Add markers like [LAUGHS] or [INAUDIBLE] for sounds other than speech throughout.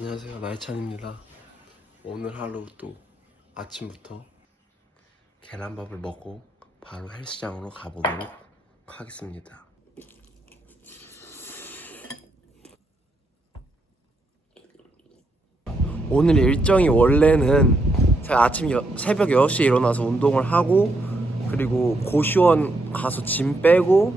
안녕하세요. 나이찬입니다. 오늘 하루 또 아침부터 계란밥을 먹고 바로 헬스장으로 가보도록 하겠습니다. 오늘 일정이 원래는 제가 아침 여- 새벽 6시에 일어나서 운동을 하고 그리고 고시원 가서 짐 빼고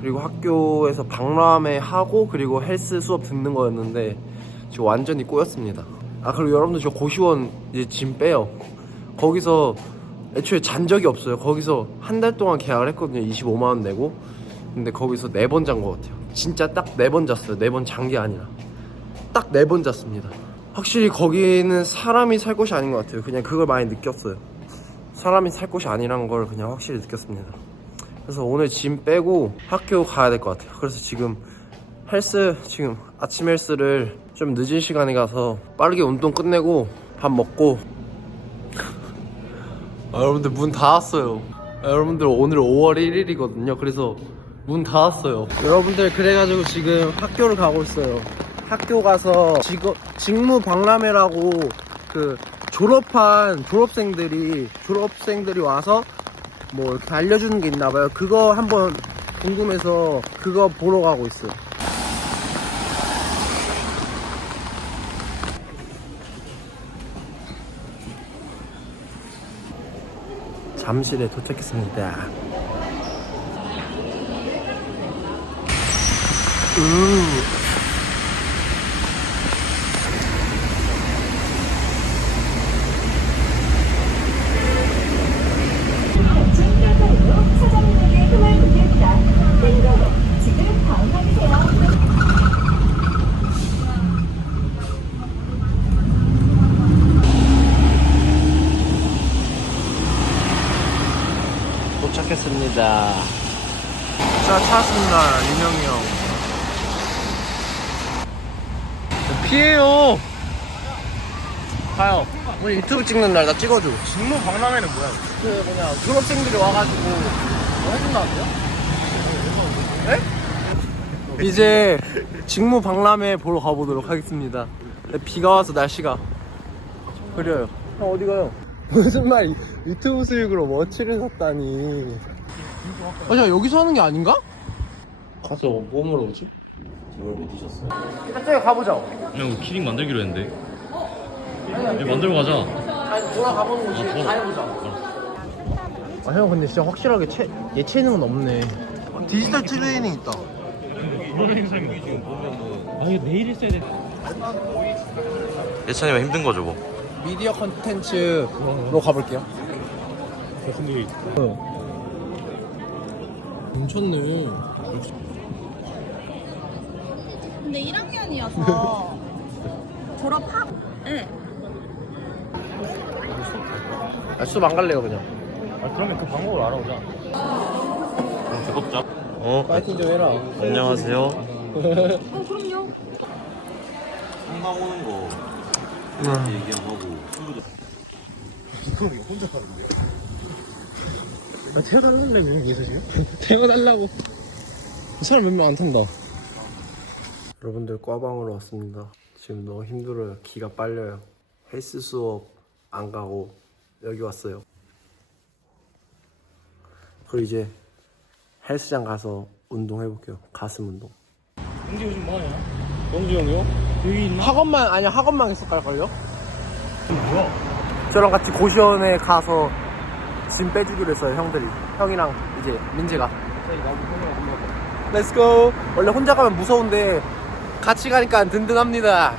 그리고 학교에서 박람회 하고 그리고 헬스 수업 듣는 거였는데 지금 완전히 꼬였습니다. 아 그리고 여러분들 저 고시원 이제 짐 빼요. 거기서 애초에 잔 적이 없어요. 거기서 한 달 동안 계약을 했거든요. 25만 원 내고. 근데 거기서 네 번 잔 것 같아요. 진짜 딱 네 번 잤어요. 네 번 잔 게 아니라 딱 네 번 잤습니다. 확실히 거기는 사람이 살 곳이 아닌 것 같아요. 그냥 그걸 많이 느꼈어요. 사람이 살 곳이 아니란 걸 그냥 확실히 느꼈습니다. 그래서 오늘 짐 빼고 학교 가야 될 것 같아요. 그래서 지금 헬스 지금 아침 헬스를 좀 늦은 시간에 가서 빠르게 운동 끝내고 밥 먹고 아, 여러분들 문 닫았어요. 아, 여러분들 오늘 5월 1일이거든요. 그래서 문 닫았어요. 여러분들 그래가지고 지금 학교를 가고 있어요. 학교 가서 직업, 직무 박람회라고 그 졸업한 졸업생들이 졸업생들이 와서 뭐 이렇게 알려주는 게 있나 봐요. 그거 한번 궁금해서 그거 보러 가고 있어요. 잠실에 도착했습니다. 우. 중간으로 사장님에게 힘을 보냅니다. 땡겨로 지금 다음하세요. 도착했습니다. 자, 찾았습니다. 윤영이 형. 피해요. 가요. 오늘 유튜브 찍는 날 나 찍어줘. 직무 박람회는 뭐야? 그 뭐냐 졸업생들이 와가지고 뭐 해준다는데요? 네? 이제 직무 박람회 보러 가보도록 하겠습니다. 근데 비가 와서 날씨가 흐려요. 형 어디 가요? 무슨 말 유튜브 수익으로 워치를 샀다니. 아, 야 여기서 하는 게 아닌가? 가서 뭐 먹으러 오지? 저쪽에 가보자. 형 키링 만들기로 했는데 여기 만들어 가자 아니 돌아가보는 곳이 어, 다 해보자. 아 형 근데 진짜 확실하게 체, 예체능은 없네. 디지털 트레이닝 있다. 아 이거 내일 했어야 돼 예찬이면 힘든 거죠 뭐 미디어 컨텐츠로 가볼게요. 근데 괜찮네. 근데 1학년이어서 [LAUGHS] 졸업하고 네. 아, 수업 안 갈래요 그냥. 아 그러면 그 방법을 알아보자. 구독자. 어? 파이팅 좀 해라. 안녕하세요. 어 그럼요. 한방 오는 거. 얘기 안 하고 나 태워달라고 여기서 지금? [LAUGHS] 태워달라고. 사람 몇 명 안 탄다. 여러분들 과방으로 왔습니다. 지금 너무 힘들어요. 기가 빨려요. 헬스 수업 안 가고 여기 왔어요. 그리고 이제 헬스장 가서 운동해 볼게요. 가슴 운동. 형제 요즘 뭐하냐? 영주 형이요? 여기 있나? 학원만 아니야 학원만 있을걸요? 뭐야? 저랑 같이 고시원에 가서 짐 빼주기로 했어요 형들이 형이랑 이제 민재가. 렛츠고 원래 혼자 가면 무서운데 같이 가니까 든든합니다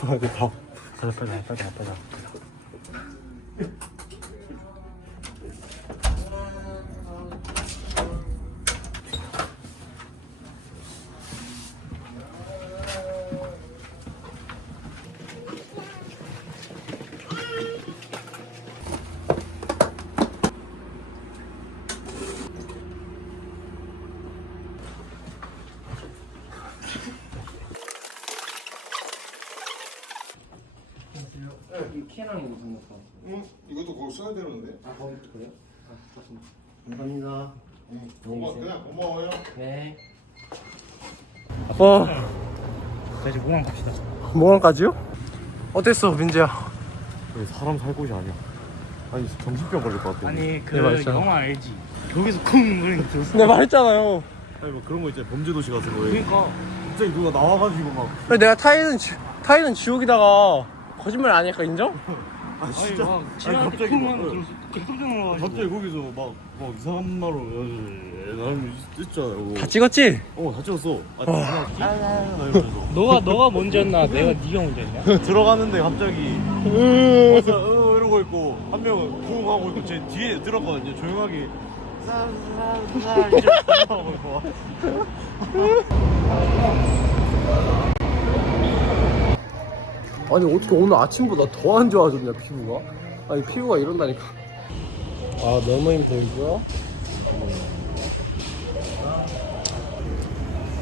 빨리 가. 빨리 빨리 빨리 빨리 빨리. 이 캐랑이 무슨 거? 응? 이것도 되는데. 아 거기 그래요? 아 좋습니다. 감사합니다. 응. 고마 그냥 고마워요. 네. 아빠. 자 이제 공항 갑시다. 모항까지요? 어땠어 민지야? 여기 사람 살 곳이 아니야. 아니 정신병 걸릴 것 같아. 아니 그 네. 영화 알지? 여기서 쿵 들었어. 내가 말했잖아요. 아니 뭐 그런 거 있잖아. 범죄 도시 같은 거에. 그러니까 갑자기 누가 나와가지고 막. 내가 타이는 지, 타이는 지옥이다가 거짓말 아니까 인정? 아 아니 막 지나갈 때 갑자기 쿵 막- 들었어. 깜짝 놀라가지고. 갑자기 거기서 막, 막 이상한 말로 나는 있잖아요. 다 찍었지? 어, 다 찍었어. 아, 그냥 아, 이러면서. 너가 너가 먼저였나? 내가 네가 먼저였냐? 들어가는데 갑자기 와서 어 이러고 있고 한 명은 쿵 하고 있고 제 뒤에 들었거든요. 조용하게 쌀쌀쌀 하고 있고. 아니 어떻게 오늘 아침보다 더 안 좋아졌냐 피부가? 아니 피부가 이런다니까 아 너무 힘들죠?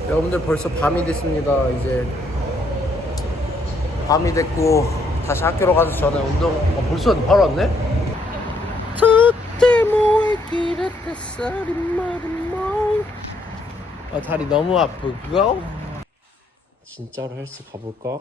여러분들 벌써 밤이 됐습니다 이제 밤이 됐고 다시 학교로 가서 저는 운동 어, 벌써 바로 왔네? 아 다리 너무 아프고 진짜로 헬스 가볼까?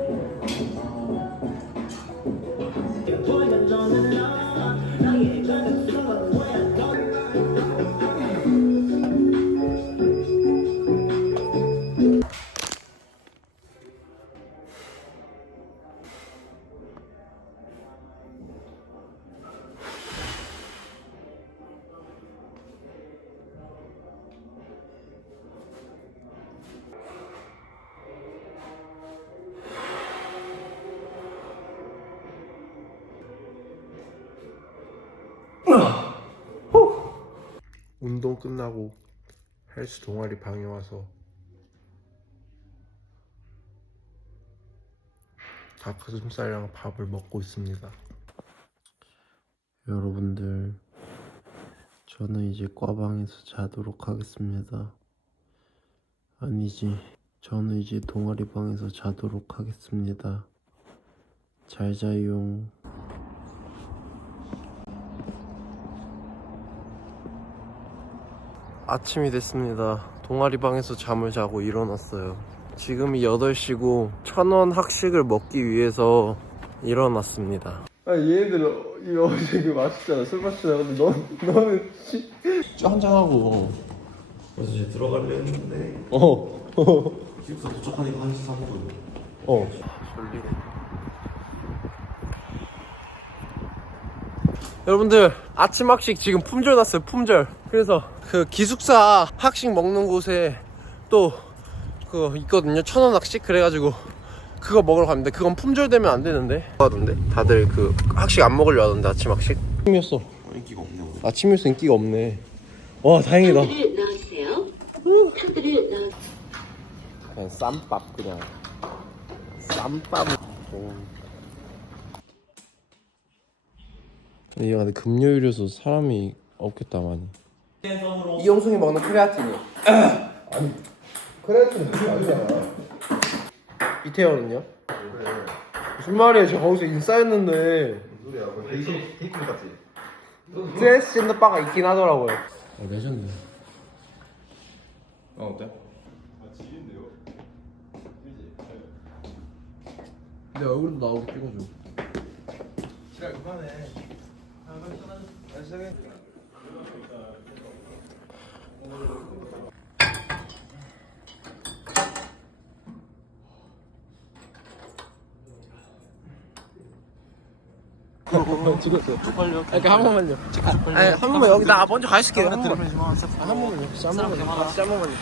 운동 끝나고 헬스 동아리 방에 와서 닭가슴살이랑 밥을 먹고 있습니다. 여러분들, 저는 이제 과방에서 자도록 하겠습니다. 아니지, 저는 이제 동아리 방에서 자도록 하겠습니다. 잘 자용. 아침이 됐습니다. 동아리 방에서 잠을 자고 일어났어요. 지금이 8시고 천원 학식을 먹기 위해서 일어났습니다. 아 얘네들 이거 되게 맛있잖아. 술 마시잖아. 근데 너, 너는 짠짠하고 그래서 이제 들어가려 했는데 어. 기숙사 도착하니까 1시 3분. 어. 졸리네. 여러분들 아침 학식 지금 품절 났어요 품절 그래서 그 기숙사 학식 먹는 곳에 또 그거 있거든요. 천 원 학식? 그래가지고 그거 먹으러 갑니다. 그건 품절되면 안 되는데. 하던데? 다들 그 학식 안 먹으려 하던데 아침 학식? 아침이었어. 인기가 없네. 아침이어서 인기가 없네. 와 다행이다. 넣으세요. 그냥 쌈밥 그냥. 쌈밥. 이게 근데 금요일이어서 사람이 없겠다 많이 이영승이 먹는 크레아틴이 아니 크레아틴은 그게 아니잖아 이태원은요? 무슨 말이야 제가 거기서 인싸였는데 소리야. 그 데이트 데이트 같지. 트랜스젠더 바가 있긴 하더라고요 아, 레전드 어 어때? 내 얼굴도 나오고 찍어줘 시간 그만해. 아, 시작해. 찍었어요. 쪽팔려. 한 번만요. 아, 한 번만 여기 나 먼저 가 있을게요. 한 번만요. 한 번만요. 한 번만요.